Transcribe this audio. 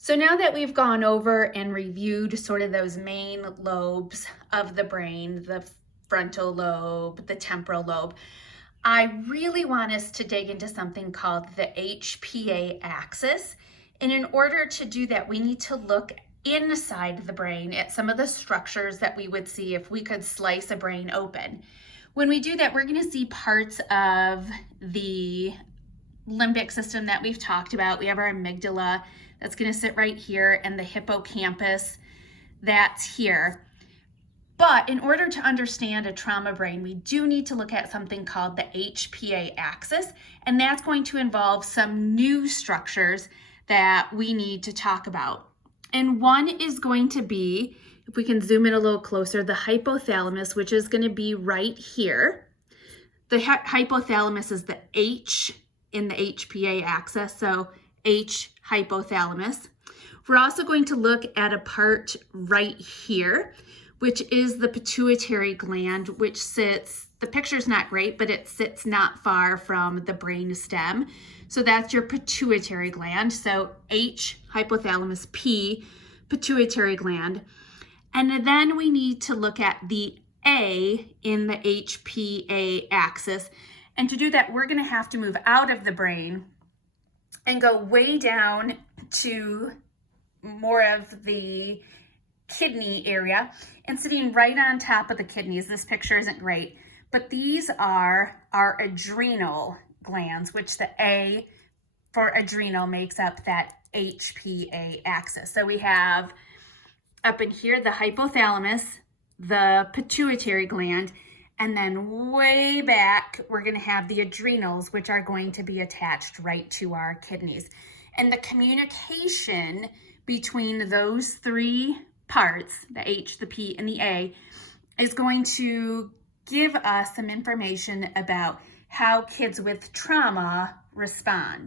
So now that we've gone over and reviewed sort of those main lobes of the brain, the frontal lobe, the temporal lobe, I really want us to dig into something called the HPA axis. And in order to do that, we need to look inside the brain at some of the structures that we would see if we could slice a brain open. When we do that, we're going to see parts of the limbic system that we've talked about. We have our amygdala that's going to sit right here, and the hippocampus that's here. But in order to understand a trauma brain, we do need to look at something called the HPA axis, and that's going to involve some new structures that we need to talk about. And one is going to be, if we can zoom in a little closer, the hypothalamus, which is going to be right here. The hypothalamus is the H in the HPA axis, so H hypothalamus. We're also going to look at a part right here, which is the pituitary gland, which sits, the picture's not great, but it sits not far from the brain stem. So that's your pituitary gland. So H, hypothalamus, P, pituitary gland. And then we need to look at the A in the HPA axis. And to do that, we're going to have to move out of the brain and go way down to more of the kidney area. And sitting right on top of the kidneys, this picture isn't great, but these are our adrenal glands, which the A for adrenal makes up that HPA axis. So we have up in here the hypothalamus, the pituitary gland, and then way back, we're going to have the adrenals, which are going to be attached right to our kidneys. And the communication between those three parts, the H, the P, and the A, is going to give us some information about how kids with trauma respond.